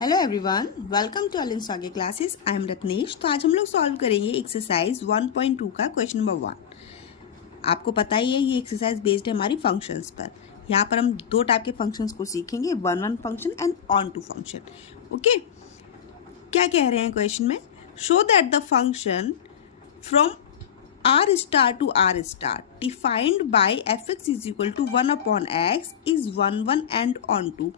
Hello everyone, welcome to अलिंस आगे classes. I am Ratnesh. तो आज हम लोग सॉल्व करेंगे एक्सरसाइज 1.2 का क्वेश्चन नंबर 1। आपको पता ही है ये एक्सरसाइज बेस्ड है हमारी फंक्शंस पर। यहाँ पर हम दो टाइप के फंक्शंस को सीखेंगे, one function and onto function. Okay, क्या कह रहे हैं क्वेश्चन में? Show that the function from r star to r star defined by fx is equal to 1 upon x is 1 and on to।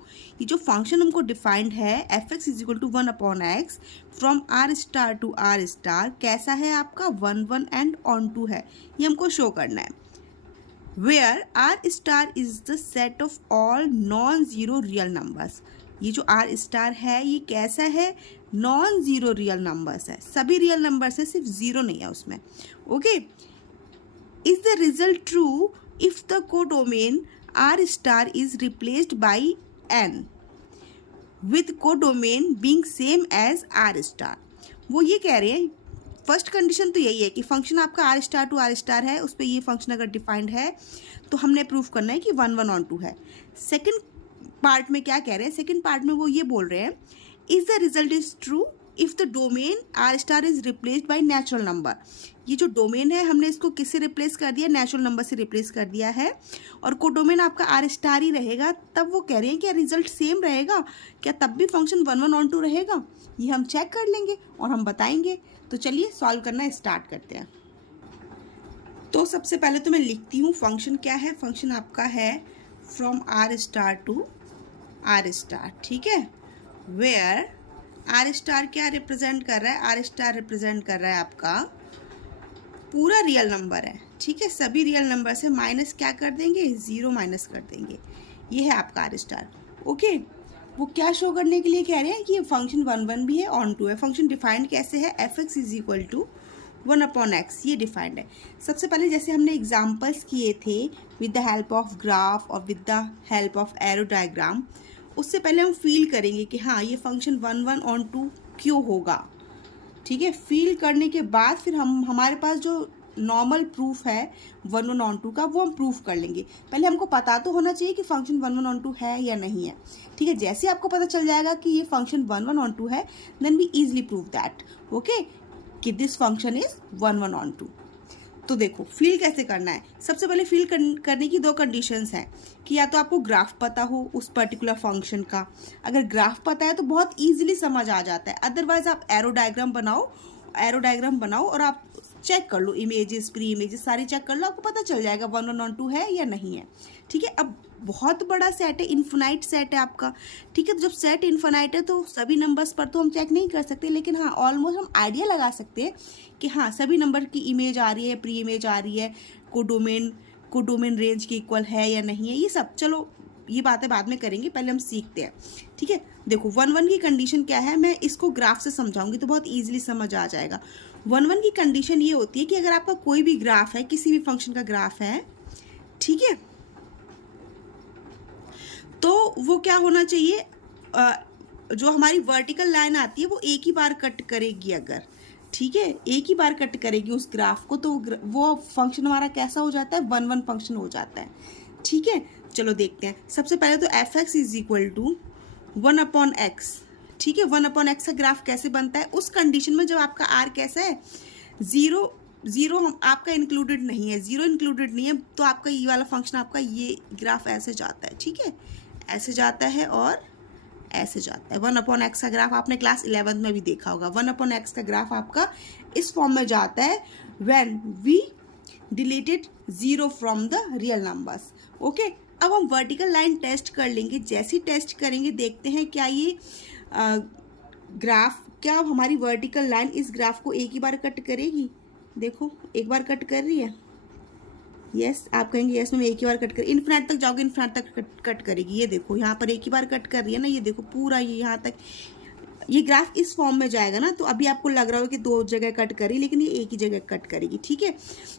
ये जो function हमको defined है fx is equal to 1 upon x from r star to r star कैसा है आपका? 1 and on to है, ये हमको शो करना है। Where r star is the set of all non-zero real numbers। ये जो r स्टार है ये कैसा है? नॉन ज़ीरो रियल नंबर्स है, सभी रियल नंबर्स है, सिर्फ ज़ीरो नहीं है उसमें। Okay, is the result true if the codomain r star is replaced by n with codomain being same as r star. वो ये कह रहे हैं, फर्स्ट कंडीशन तो यही है कि फंक्शन आपका r star to r star है, उस पर ये फंक्शन अगर डिफाइंड है तो हमने प्रूव करना है कि 1 ऑन टू है। सेकंड पार्ट में क्या कह रहे हैं? सेकंड पार्ट में वो ये बोल रहे हैं, is the result is true if the domain r star is replaced by natural number. ये जो डोमेन है हमने इसको किससे रिप्लेस कर दिया? नेचुरल नंबर से रिप्लेस कर दिया है, और कोडोमेन आपका r स्टार ही रहेगा। तब वो कह रहे हैं कि रिजल्ट सेम रहेगा क्या? तब भी फंक्शन 1 ऑन टू रहेगा? ये हम चेक कर लेंगे और हम बताएंगे। तो चलिए सॉल्व करना स्टार्ट करते हैं। तो सबसे पहले तो मैं लिखती हूँ फंक्शन क्या है। फंक्शन आपका है from r star to r star, ठीक है। वेयर r स्टार क्या रिप्रेजेंट कर रहा है? r स्टार रिप्रेजेंट कर रहा है आपका पूरा रियल नंबर है, ठीक है। सभी रियल नंबर से माइनस क्या कर देंगे? 0 माइनस कर देंगे। ये है आपका r स्टार। ओके, वो क्या शो करने के लिए कह रहे हैं कि ये फंक्शन 1 भी है, ऑन टू है। फंक्शन डिफाइंड कैसे है? fx is equal to 1 upon x, ये डिफाइंड है। सबसे पहले जैसे हमने एग्जाम्पल्स किए थे with the help of graph और with the help of arrow diagram, उससे पहले हम फील करेंगे कि हाँ ये फंक्शन 1 ऑन टू क्यों होगा, ठीक है। फील करने के बाद फिर हमारे पास जो नॉर्मल प्रूफ है 1 ऑन टू का वो हम प्रूफ कर लेंगे। पहले हमको पता तो होना चाहिए कि फंक्शन 1 ऑन टू है या नहीं है, ठीक है। जैसे आपको पता चल जाएगा कि ये फंक्शन 1 ऑन टू है, then we easily prove that okay कि this function is 1 on to. तो देखो फील कैसे करना है। सबसे पहले फील करने की दो कंडीशंस हैं कि या तो आपको ग्राफ पता हो उस पर्टिकुलर फंक्शन का। अगर ग्राफ पता है तो बहुत इजीली समझ आ जाता है, अदरवाइज आप एरो डायग्राम बनाओ और आप चेक कर लो, इमेजेस प्री इमेजेस सारी चेक कर लो, आपको पता चल जाएगा 1 ऑन टू है या नहीं है, ठीक है। अब बहुत बड़ा सेट है, इन्फिनाइट सेट है आपका, ठीक है। तो जब सेट इन्फिनाइट है तो सभी नंबर्स पर तो हम चेक नहीं कर सकते, लेकिन हाँ ऑलमोस्ट हम आइडिया लगा सकते हैं कि हाँ सभी नंबर की इमेज आ रही है, प्री इमेज आ रही है, कोडोमेन रेंज के इक्वल है या नहीं है, ये सब चलो ये बातें बाद में करेंगे, पहले हम सीखते हैं, ठीक है। देखो 1 की कंडीशन क्या है, मैं इसको ग्राफ से समझाऊंगी तो बहुत ईजिली समझ आ जाएगा। 1 की कंडीशन ये होती है कि अगर आपका कोई भी ग्राफ है, किसी भी फंक्शन का ग्राफ है, ठीक है, तो वो क्या होना चाहिए, जो हमारी वर्टिकल लाइन आती है वो एक ही बार कट करेगी अगर, ठीक है, एक ही बार कट करेगी उस ग्राफ को, तो वो फंक्शन हमारा कैसा हो जाता है? 1 फंक्शन हो जाता है, ठीक है। चलो देखते हैं। सबसे पहले तो fx is equal to 1 upon x, ठीक है। 1 अपॉन एक्स का ग्राफ कैसे बनता है? उस कंडीशन में जब आपका r कैसा है? जीरो हम आपका इंक्लूडेड नहीं है, 0 इंक्लूडेड नहीं है, तो आपका ये वाला फंक्शन आपका ये ग्राफ ऐसे जाता है, ठीक है, ऐसे जाता है और ऐसे जाता है। 1 अपॉन एक्स का ग्राफ आपने क्लास 11 में भी देखा होगा। 1 अपॉन एक्स का ग्राफ आपका इस फॉर्म में जाता है when we deleted 0 from the real numbers. Okay, अब हम वर्टिकल लाइन टेस्ट कर लेंगे। जैसे ही टेस्ट करेंगे देखते हैं क्या ये ग्राफ, क्या हमारी वर्टिकल लाइन इस ग्राफ को एक ही बार कट करेगी? देखो एक बार कट कर रही है, यस आप कहेंगे यस मैं एक ही बार कट कर, इन्फिनाइट तक जाओगे इन्फिनाइट तक कट करेगी। ये देखो यहाँ पर एक ही बार कट कर रही है ना, ये देखो पूरा ये यहाँ तक ये ग्राफ इस फॉर्म में जाएगा ना, तो अभी आपको लग रहा हो कि 2 जगह कट करी, लेकिन ये एक ही जगह कट करेगी, ठीक है।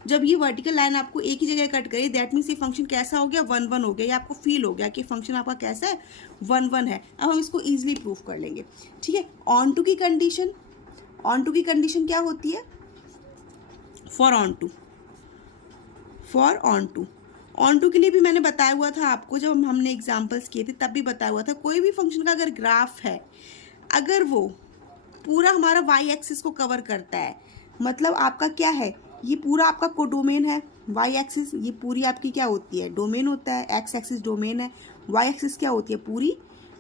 जब ये वर्टिकल लाइन आपको एक ही जगह कट करी, दैट मीन्स ये फंक्शन कैसा हो गया? 1 हो गया। ये आपको फील हो गया कि फंक्शन आपका कैसा है? 1 है। अब हम इसको ईजिली प्रूफ कर लेंगे, ठीक है। ऑन टू की कंडीशन क्या होती है? फॉर ऑन टू के लिए भी मैंने बताया हुआ था आपको, जब हमने एग्जाम्पल्स किए थे तब भी बताया हुआ था, कोई भी फंक्शन का अगर ग्राफ है अगर वो पूरा हमारा वाई एक्सिस को कवर करता है, मतलब आपका क्या है, ये पूरा आपका कोडोमेन है, वाई एक्सिस ये पूरी आपकी क्या होती है, डोमेन होता है, एक्स एक्सिस डोमेन है, वाई एक्सिस क्या होती है, पूरी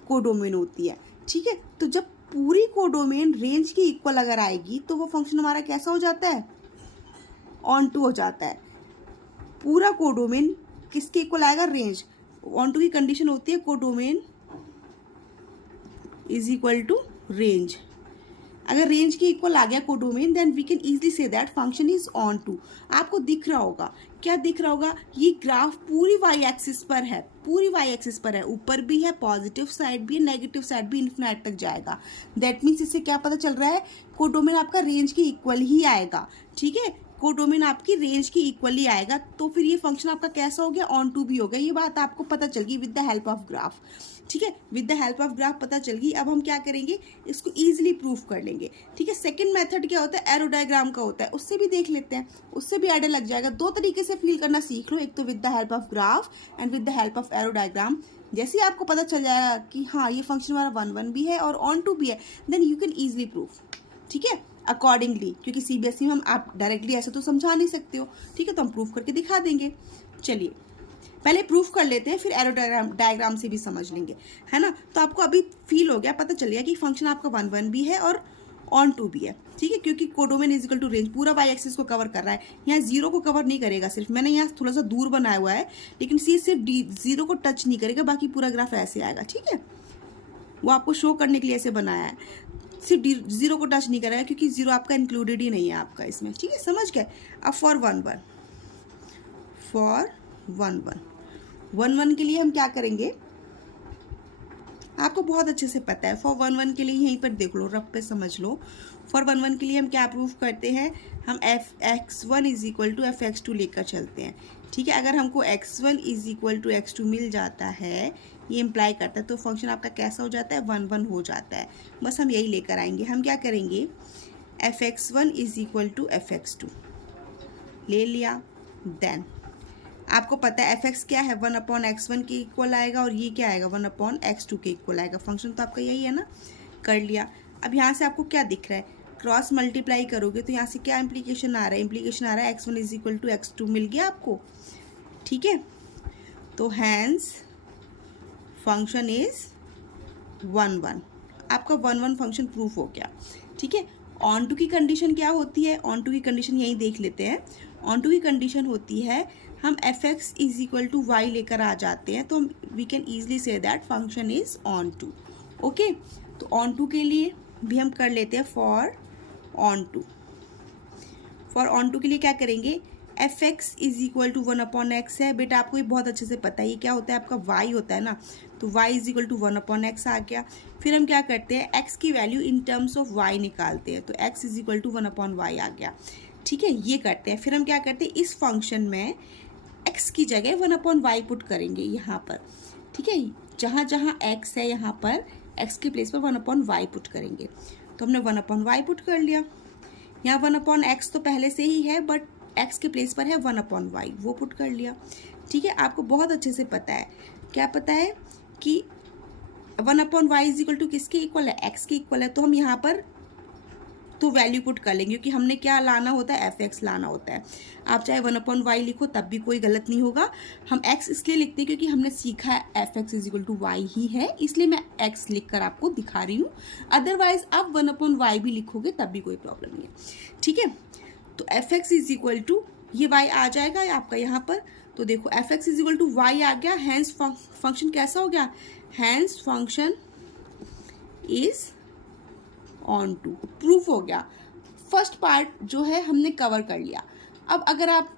कोडोमेन होती है। ठीक है, तो जब पूरी कोडोमेन रेंज की इक्वल अगर आएगी तो वो फंक्शन हमारा कैसा हो जाता है, ऑन टू हो जाता है। पूरा कोडोमेन किसके इक्वल आएगा, रेंज। ऑन टू की कंडीशन होती है codomain is equal to range. अगर रेंज की इक्वल आ गया codomain, then we can easily say that function is onto. आपको दिख रहा होगा, क्या दिख रहा होगा, ये ग्राफ पूरी वाई एक्सिस पर है, पूरी वाई एक्सिस पर है, ऊपर भी है, पॉजिटिव साइड भी है, नेगेटिव साइड भी, इन्फिनाइट तक जाएगा। दैट मीन्स इससे क्या पता चल रहा है, कोडोमेन आपका रेंज की इक्वल ही आएगा। ठीक है, कोडोमेन आपकी रेंज की इक्वली आएगा, तो फिर ये फंक्शन आपका कैसा हो गया, ऑन टू भी हो गया। ये बात आपको पता चल गई with the help of graph. ठीक है, with the help of graph पता चल गई। अब हम क्या करेंगे, इसको इजीली प्रूफ कर लेंगे। ठीक है, सेकंड मेथड क्या होता है, एरो डायग्राम का होता है, उससे भी देख लेते हैं, उससे भी आइडिया लग जाएगा। दो तरीके से फील करना सीख लो, एक तो with the help of graph and with the help of arrow diagram. जैसे ही आपको पता चल जाएगा कि हाँ ये फंक्शन हमारा 1 1 भी है और ऑन टू भी है, then you can easily proof. ठीक है, अकॉर्डिंगली, क्योंकि सीबीएसई में हम आप डायरेक्टली ऐसे तो समझा नहीं सकते हो। ठीक है, तो हम प्रूफ करके दिखा देंगे। चलिए पहले प्रूफ कर लेते हैं, फिर एरो डायग्राम से भी समझ लेंगे, है ना। तो आपको अभी फील हो गया, पता चल गया कि फंक्शन आपका 1 1 भी है और ऑन टू भी है। ठीक है, क्योंकि codomain is equal to range पूरा वाई एक्सिस को कवर कर रहा है। यहाँ जीरो को कवर नहीं करेगा, सिर्फ मैंने यहाँ थोड़ा सा दूर बनाया हुआ है, लेकिन सी सिर्फ जीरो को टच नहीं करेगा, बाकी पूरा ग्राफ ऐसे आएगा। ठीक है, वो आपको शो करने के लिए ऐसे बनाया है, सिर्फ जीरो को टच नहीं करेगा क्योंकि जीरो आपका इंक्लूडेड ही नहीं है आपका इसमें। ठीक है, समझ गए। अब फॉर 1 1 के लिए हम क्या करेंगे, आपको बहुत अच्छे से पता है। फॉर 1 1 के लिए यहीं पर देख लो, रफ पे समझ लो। फॉर 1 1 के लिए हम क्या प्रूफ करते हैं, हम x1 is equal to fx2 लेकर चलते हैं। ठीक है, अगर हमको x1 is equal to x2 मिल जाता है, ये इम्प्लाई करता है, तो फंक्शन आपका कैसा हो जाता है, 1 1 हो जाता है। बस हम यही लेकर आएंगे। हम क्या करेंगे, fx1 is equal to fx2 ले लिया। देन आपको पता है fx क्या है, 1/x1 के इक्वल आएगा, और ये क्या आएगा, 1/x2 के इक्वल आएगा। फंक्शन तो आपका यही है ना, कर लिया। अब यहाँ से आपको क्या दिख रहा है, क्रॉस मल्टीप्लाई करोगे तो यहाँ से क्या इम्प्लीकेशन आ रहा है, इम्प्लीकेशन आ रहा है x1 is equal to x2 मिल गया आपको। ठीक है, तो हैंस फंक्शन इज 1 1, आपका 1 1 फंक्शन प्रूफ हो गया। ठीक है, ऑन टू की कंडीशन क्या होती है, ऑन टू की कंडीशन यही देख लेते हैं। ऑन टू की कंडीशन होती है, हम fx is equal to y लेकर आ जाते हैं, तो we can easily say that function is onto. Okay, तो ऑन टू के लिए भी हम कर लेते हैं for onto. For onto के लिए क्या करेंगे, fx is equal to 1/x है। बेटा आपको ये बहुत अच्छे से पता है, ये क्या होता है आपका y होता है ना, तो y is equal to 1/x आ गया। फिर हम क्या करते हैं, x की value in terms of y निकालते हैं, तो x is equal to 1/y आ गया। ठीक है, ये करते हैं। फिर हम क्या करते हैं, इस फंक्शन में x की जगह 1/y पुट करेंगे यहाँ पर। ठीक है, जहाँ जहाँ x है यहाँ पर x के प्लेस पर 1/y पुट करेंगे, तो हमने 1/y पुट कर लिया। यहाँ 1/x तो पहले से ही है, बट x के प्लेस पर है 1/y, वो पुट कर लिया। ठीक है, आपको बहुत अच्छे से पता है, क्या पता है कि 1/y इज इक्वल टू किसके इक्वल है, x के इक्वल है, तो हम यहाँ पर तो वैल्यू पुट कर लेंगे, क्योंकि हमने क्या लाना होता है, fx लाना होता है। आप चाहे 1/y लिखो तब भी कोई गलत नहीं होगा। हम x इसलिए लिखते हैं क्योंकि हमने सीखा है fx is equal to y ही है, इसलिए मैं x लिखकर आपको दिखा रही हूँ। अदरवाइज आप 1/y भी लिखोगे तब भी कोई प्रॉब्लम नहीं है। ठीक है, तो fx इज इक्वल टू ये y आ जाएगा आपका यहाँ पर, तो देखो fx is equal to y आ गया। हैंस फंक्शन कैसा हो गया, hence function is on to, proof हो गया। फर्स्ट पार्ट जो है हमने कवर कर लिया। अब अगर आप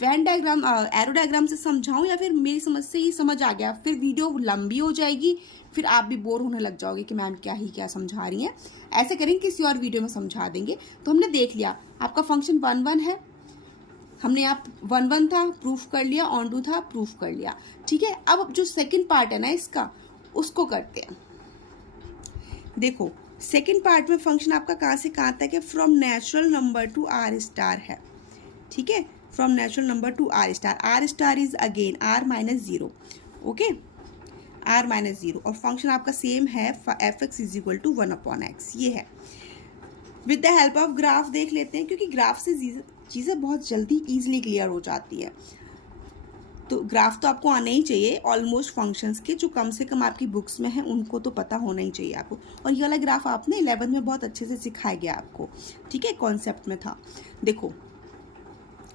वेन डायग्राम एरो डायग्राम से समझाऊं या फिर मेरी समझ से ही समझ आ गया, फिर वीडियो लंबी हो जाएगी, फिर आप भी बोर होने लग जाओगे कि मैम क्या समझा रही हैं। ऐसे करेंगे किसी और वीडियो में समझा देंगे। तो हमने देख लिया आपका फंक्शन 1 1 है, हमने यहाँ 1 1 था प्रूफ कर लिया, ऑन टू था प्रूफ कर लिया। ठीक है, अब जो सेकेंड पार्ट है ना इसका, उसको करते हैं। देखो सेकेंड पार्ट में फंक्शन आपका कहाँ से कहाँ तक है, from natural number to R star है। ठीक है, from natural number to R star is again r - 0। Okay, r minus 0 और फंक्शन आपका सेम है f x is equal to 1/x, ये है। With the help of graph देख लेते हैं, क्योंकि ग्राफ से चीज़ें बहुत जल्दी ईजिली क्लियर हो जाती है। तो ग्राफ तो आपको आना ही चाहिए, ऑलमोस्ट फंक्शंस के जो कम से कम आपकी बुक्स में हैं उनको तो पता होना ही चाहिए आपको। और ये वाला ग्राफ आपने 11th में बहुत अच्छे से सिखाया गया आपको, ठीक है, कॉन्सेप्ट में था। देखो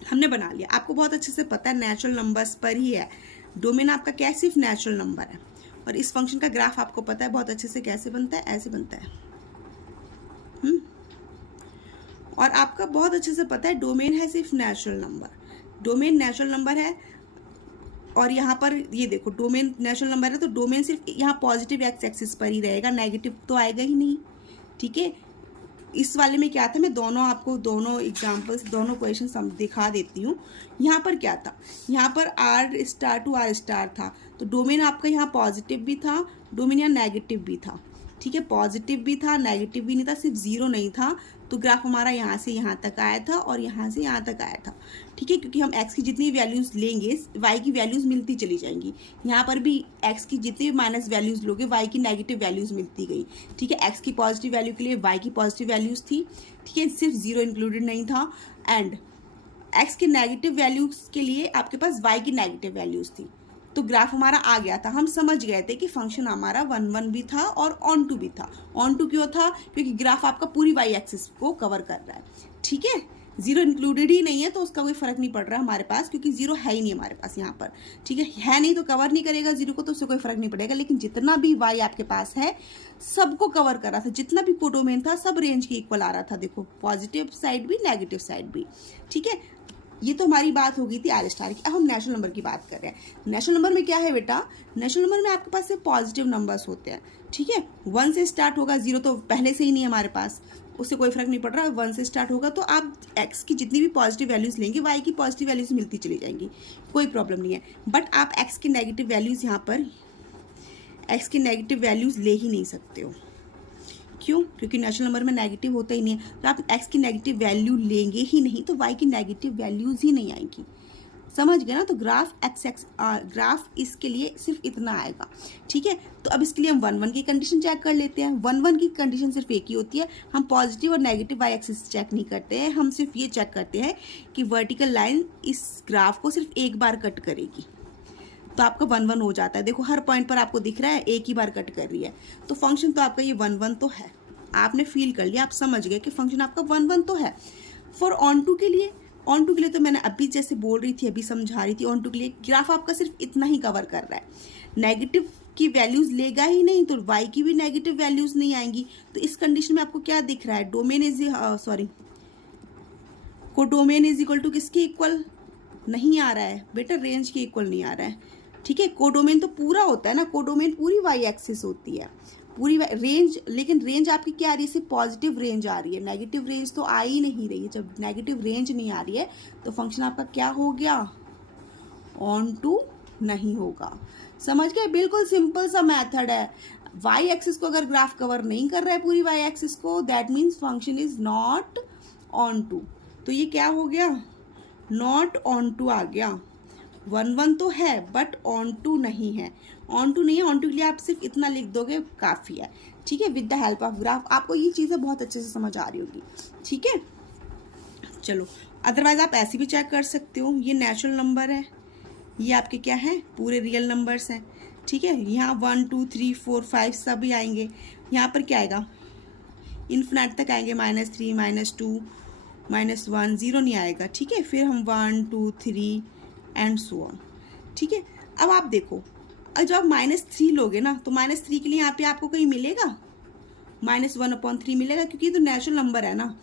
हमने बना लिया, आपको बहुत अच्छे से पता है नेचुरल नंबर्स पर ही है। डोमेन आपका क्या है, सिर्फ नेचुरल नंबर है। और इस फंक्शन का ग्राफ आपको पता है बहुत अच्छे से कैसे बनता है, ऐसे बनता है। और आपका बहुत अच्छे से पता है डोमेन है सिर्फ natural number, domain natural number है। और यहाँ पर ये देखो डोमेन नेचुरल नंबर है, तो डोमेन सिर्फ यहाँ पॉजिटिव एक्स एक्सिस पर ही रहेगा, नेगेटिव तो आएगा ही नहीं, ठीक है। इस वाले में क्या था, मैं आपको दोनों एग्जाम्पल्स, दोनों क्वेश्चन दिखा देती हूँ। यहाँ पर क्या था, यहाँ पर R star to R star था, तो डोमेन आपका यहाँ पॉजिटिव भी था, डोमेन यहाँ नेगेटिव भी था, ठीक है। पॉजिटिव भी था, नेगेटिव भी नहीं था, सिर्फ 0 नहीं था। तो ग्राफ हमारा यहाँ से यहाँ तक आया था और यहाँ से यहाँ तक आया था, ठीक है। क्योंकि हम x की जितनी वैल्यूज़ लेंगे y की वैल्यूज़ मिलती चली जाएंगी। यहाँ पर भी x की जितनी भी माइनस वैल्यूज़ लोगे y की नेगेटिव वैल्यूज़ मिलती गई, ठीक है। x की पॉजिटिव वैल्यू के लिए y की पॉजिटिव वैल्यूज़ थी, ठीक है, सिर्फ 0 इंक्लूडेड नहीं था। एंड x के नेगेटिव वैल्यूज़ के लिए आपके पास y की नेगेटिव वैल्यूज़ थी। तो ग्राफ हमारा आ गया था, हम समझ गए थे कि फंक्शन हमारा 1 भी था और ऑन टू भी था। ऑन टू क्यों था, क्योंकि ग्राफ आपका पूरी y एक्सिस को कवर कर रहा है, ठीक है। 0 इंक्लूडेड ही नहीं है तो उसका कोई फर्क नहीं पड़ रहा हमारे पास, क्योंकि 0 है ही नहीं हमारे पास यहाँ पर, ठीक है नहीं तो कवर नहीं करेगा 0 को, तो उससे कोई फर्क नहीं पड़ेगा। लेकिन जितना भी y आपके पास है सबको कवर कर रहा था, जितना भी कोडोमेन था सब रेंज के इक्वल आ रहा था। देखो पॉजिटिव साइड भी नेगेटिव साइड भी, ठीक है। ये तो हमारी बात हो गई थी आर स्टार की। अब हम नेचुरल नंबर की बात कर रहे हैं। नेचुरल नंबर में क्या है बेटा, नेचुरल नंबर में आपके पास सिर्फ पॉजिटिव नंबर्स होते हैं, ठीक है। 1 से स्टार्ट होगा, 0 तो पहले से ही नहीं है हमारे पास, उससे कोई फर्क नहीं पड़ रहा। 1 से स्टार्ट होगा तो आप x की जितनी भी पॉजिटिव वैल्यूज़ लेंगे y की पॉजिटिव वैल्यूज़ मिलती चली जाएंगी, कोई प्रॉब्लम नहीं है। बट आप x की नेगेटिव वैल्यूज़ यहाँ पर x की नेगेटिव वैल्यूज़ ले ही नहीं सकते हो। क्यों, क्योंकि नेचुरल नंबर में नेगेटिव होता ही नहीं है। तो आप x की नेगेटिव वैल्यू लेंगे ही नहीं तो y की नेगेटिव वैल्यूज़ ही नहीं आएंगी, समझ गए ना। तो ग्राफ इसके लिए सिर्फ इतना आएगा, ठीक है। तो अब इसके लिए हम 1 1 की कंडीशन चेक कर लेते हैं। 1 1 की कंडीशन सिर्फ एक ही होती है, हम पॉजिटिव और नेगेटिव y एक्सिस चेक नहीं करते हैं, हम सिर्फ ये चेक करते हैं कि वर्टिकल लाइन इस ग्राफ को सिर्फ एक बार कट करेगी, तो आपका 1 1 हो जाता है। देखो हर पॉइंट पर आपको दिख रहा है एक ही बार कट कर रही है, तो फंक्शन तो आपका ये 1 1 तो है। आपने फील कर लिया, आप समझ गए कि फंक्शन आपका 1 1 तो है। फॉर ऑन टू के लिए तो मैंने अभी जैसे बोल रही थी, अभी समझा रही थी, ऑन टू के लिए ग्राफ आपका सिर्फ इतना ही कवर कर रहा है, नेगेटिव की वैल्यूज़ लेगा ही नहीं, तो y की भी नेगेटिव वैल्यूज़ नहीं आएंगी। तो इस कंडीशन में आपको क्या दिख रहा है, कोडोमेन इज इक्वल टू किसके इक्वल नहीं आ रहा है बेटा, रेंज के इक्वल नहीं आ रहा है, ठीक है। कोडोमेन तो पूरा होता है ना, कोडोमेन पूरी y एक्सिस होती है, पूरी रेंज। लेकिन रेंज आपकी क्या आ रही है, सिर्फ पॉजिटिव रेंज आ रही है, नेगेटिव रेंज तो आ ही नहीं रही है। जब नेगेटिव रेंज नहीं आ रही है तो फंक्शन आपका क्या हो गया, ऑन टू नहीं होगा, समझ गए। बिल्कुल सिंपल सा मेथड है। y एक्सिस को अगर ग्राफ कवर नहीं कर रहा है पूरी y एक्सिस को, that means function is not on to. तो ये क्या हो गया, नॉट ऑन टू आ गया। 1 1 तो है बट ऑन टू नहीं है, ऑन टू नहीं है। ऑन टू के लिए आप सिर्फ इतना लिख दोगे काफ़ी है, ठीक है। With the help of graph आपको ये चीज़ें बहुत अच्छे से समझ आ रही होगी, ठीक है। चलो अदरवाइज आप ऐसे भी चेक कर सकते हो, ये नेचुरल नंबर है, ये आपके क्या है, पूरे रियल नंबर्स हैं, ठीक है। यहाँ 1 2 3 4 5 सभी आएंगे। यहाँ पर क्या आएगा, इन्फिनिट तक आएंगे, -3 -2 -1 0 नहीं आएगा, ठीक है। फिर हम 1 2 3 एंड सो ऑन, ठीक है। अब आप देखो, जब आप -3 लोगे ना तो -3 के लिए यहाँ पे आपको कहीं मिलेगा, -1/3 मिलेगा, क्योंकि ये तो नेचुरल नंबर है ना।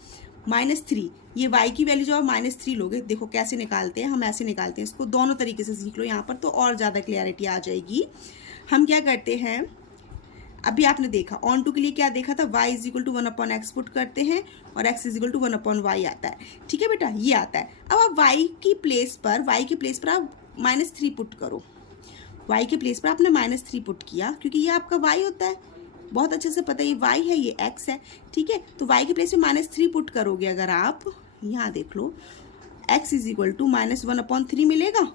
-3 ये y की वैल्यू जब आप -3 लोगे, देखो कैसे निकालते हैं, हम ऐसे निकालते हैं इसको, दोनों तरीके से सीख लो यहाँ पर तो और ज़्यादा क्लियरिटी आ जाएगी। हम क्या करते हैं, अभी आपने देखा ऑन टू के लिए क्या देखा था, y is equal to 1/x put करते हैं और x is equal to 1/y आता है, ठीक है बेटा, ये आता है। अब आप y के प्लेस पर आप -3 पुट करो, y के प्लेस पर आपने -3 पुट किया, क्योंकि ये आपका y होता है, बहुत अच्छे से पता है ये y है ये x है, ठीक है। तो y के प्लेस में -3 पुट करोगे अगर आप, यहाँ देख लो x इज इक्वल टू -1/3 मिलेगा,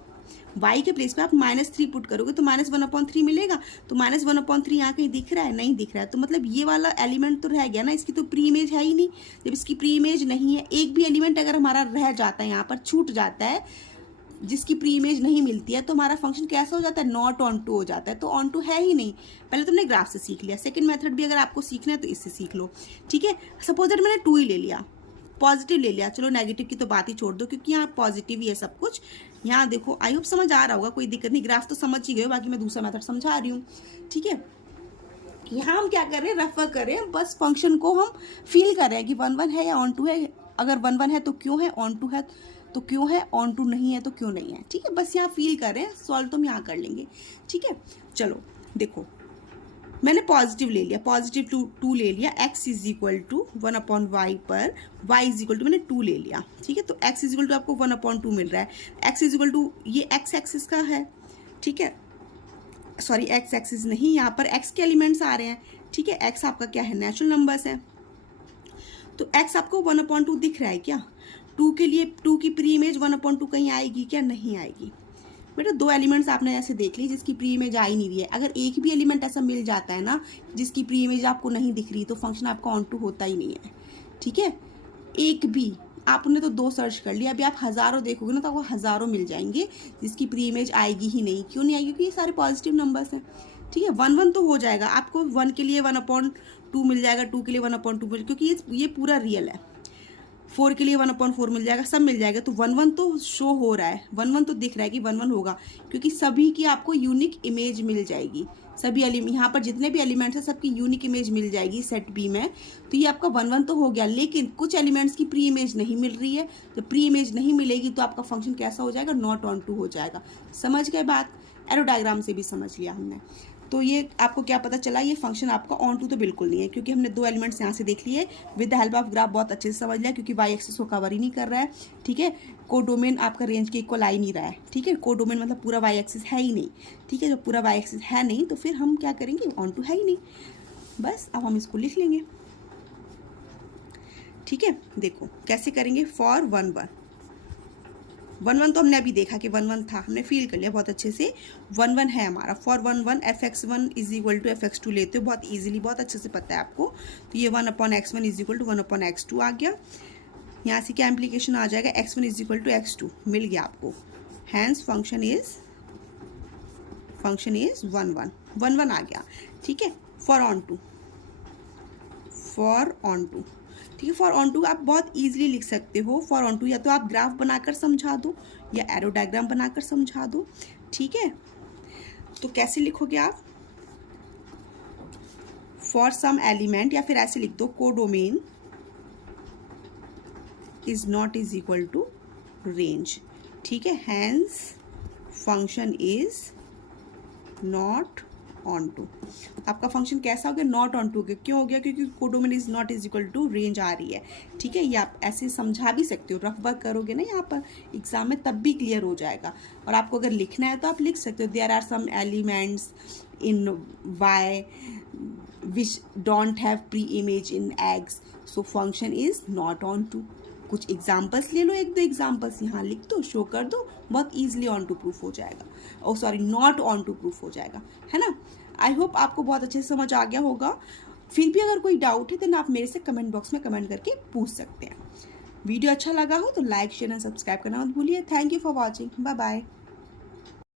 y के प्लेस पे आप -3 पुट करोगे तो -1/3 मिलेगा। तो -1/3 यहाँ कहीं दिख रहा है? नहीं दिख रहा है। तो मतलब ये वाला एलिमेंट तो रह गया ना, इसकी तो प्री इमेज है ही नहीं। जब इसकी प्री इमेज नहीं है, एक भी एलिमेंट अगर हमारा रह जाता है, यहाँ पर छूट जाता है, जिसकी प्री इमेज नहीं मिलती है, तो हमारा फंक्शन कैसा हो जाता है? नॉट ऑन टू हो जाता है। तो ऑन टू है ही नहीं। पहले तुमने ग्राफ से सीख लिया, सेकंड मेथड भी अगर आपको सीखना है तो इससे सीख लो, ठीक है। सपोज दैट मैंने 2 ही ले लिया, पॉजिटिव ले लिया, चलो नेगेटिव की तो बात ही छोड़ दो क्योंकि यहाँ पॉजिटिव ही है सब कुछ। यहाँ देखो, आई होप समझ आ रहा होगा, कोई दिक्कत नहीं, ग्राफ तो समझ ही गए, बाकी मैं दूसरा मेथड समझा रही हूँ, ठीक है। यहाँ हम क्या कर रहे हैं? रेफर कर रहे हैं, बस फंक्शन को हम फील कर रहे हैं कि 1 1 है या ऑन टू है। अगर 1 1 है तो क्यों है, ऑन टू है तो क्यों है, ऑन टू नहीं है तो क्यों नहीं है, ठीक है। बस यहाँ फील कर रहे हैं, सॉल्व तो हम यहाँ कर लेंगे, ठीक है। चलो देखो, मैंने पॉजिटिव ले लिया, पॉजिटिव 2 ले लिया, x is equal to 1/y पर y इज इक्वल टू मैंने 2 ले लिया, ठीक है। तो x इज इक्वल टू आपको 1/2 मिल रहा है। x इज इक्वल टू ये x एक्सिस का है, ठीक है, सॉरी x एक्सिस नहीं, यहाँ पर x के एलिमेंट्स आ रहे हैं, ठीक है। x आपका क्या है? नेचुरल नंबर्स है। तो x आपको 1/2 दिख रहा है क्या? 2 के लिए 2 की प्री इमेज 1/2 कहीं आएगी क्या? नहीं आएगी बेटा। 2 एलिमेंट्स आपने ऐसे देख ली जिसकी प्री इमेज आ ही नहीं रही है। अगर एक भी एलिमेंट ऐसा मिल जाता है ना जिसकी प्री इमेज आपको नहीं दिख रही, तो फंक्शन आपका ऑन टू होता ही नहीं है, ठीक है। एक भी, आपने तो 2 सर्च कर लिया, अभी आप हज़ारों देखोगे ना तो आपको हज़ारों मिल जाएंगे जिसकी प्री इमेज आएगी ही नहीं। क्यों नहीं आएगी? क्योंकि ये सारे पॉजिटिव नंबर्स हैं, ठीक है। 1 1 तो हो जाएगा आपको, 1 के लिए 1/2 मिल जाएगा, 2 के लिए 1/2 मिल, क्योंकि ये पूरा रियल है। 4 के लिए 1/4 मिल जाएगा, सब मिल जाएगा। तो 1 1 तो शो हो रहा है, 1 1 तो दिख रहा है कि 1 1 होगा, क्योंकि सभी की आपको यूनिक इमेज मिल जाएगी। सभी यहाँ पर जितने भी एलिमेंट्स हैं सबकी यूनिक इमेज मिल जाएगी सेट बी में। तो ये आपका 1 1 तो हो गया, लेकिन कुछ एलिमेंट्स की प्री इमेज नहीं मिल रही है। तो प्री इमेज नहीं मिलेगी तो आपका फंक्शन कैसा हो जाएगा? नॉट ऑन टू हो जाएगा। समझ गए बात? एरो डायग्राम से भी समझ लिया हमने। तो ये आपको क्या पता चला? ये फंक्शन आपका ऑन टू तो बिल्कुल नहीं है, क्योंकि हमने 2 एलिमेंट्स यहाँ से देख लिए, with the help of graph बहुत अच्छे से समझ लिया, क्योंकि वाई एक्सिस को कवर ही नहीं कर रहा है, ठीक है। कोडोमेन आपका रेंज के इक्वल आ ही नहीं रहा है, ठीक है। कोडोमेन मतलब पूरा वाई एक्सिस है ही नहीं, ठीक है। जब पूरा वाई एक्सिस है नहीं तो फिर हम क्या करेंगे? ऑन टू है ही नहीं। बस अब हम इसको लिख लेंगे, ठीक है। देखो कैसे करेंगे। फॉर 1 1 1 1 तो हमने अभी देखा कि 1 1 था, हमने फील कर लिया बहुत अच्छे से। 1 1 है हमारा। For 1 1 fx1 is equal to fx2 लेते हो, बहुत इजीली, बहुत अच्छे से पता है आपको। तो ये 1/x1 is equal to 1/x2 आ गया। यहाँ से क्या इम्प्लीकेशन आ जाएगा? x1 is equal to x2 मिल गया आपको। हैंस फंक्शन इज 1 1 आ गया, ठीक है। फॉर ऑन टू, ठीक है। फॉर ऑन टू आप बहुत इजीली लिख सकते हो। फॉर ऑन टू या तो आप ग्राफ बनाकर समझा दो या एरो डायग्राम बनाकर समझा दो, ठीक है। तो कैसे लिखोगे आप? फॉर सम एलिमेंट, या फिर ऐसे लिख दो, codomain is not is equal to range, ठीक है। Hence function is not on to. आपका फंक्शन कैसा हो गया? Not on to. क्यों हो गया? क्योंकि codomain is not is equal to range आ रही है, ठीक है। ये आप ऐसे समझा भी सकते हो, रफ वर्क करोगे ना यहाँ पर एग्जाम में, तब भी क्लियर हो जाएगा। और आपको अगर लिखना है तो आप लिख सकते हो, there are some elements in y which don't have pre image in x, so function is not on to. कुछ एग्जाम्पल्स ले लो, 1-2 एग्जाम्पल्स यहाँ लिख दो, शो कर दो, बहुत ईजिली ऑन टू प्रूफ हो जाएगा। Oh sorry, not on to proof हो जाएगा, है ना। आई होप आपको बहुत अच्छे से समझ आ गया होगा। फिर भी अगर कोई डाउट है तो आप मेरे से कमेंट बॉक्स में कमेंट करके पूछ सकते हैं। वीडियो अच्छा लगा हो तो लाइक, शेयर एंड सब्सक्राइब करना मत भूलिए। Thank you for watching. Bye bye.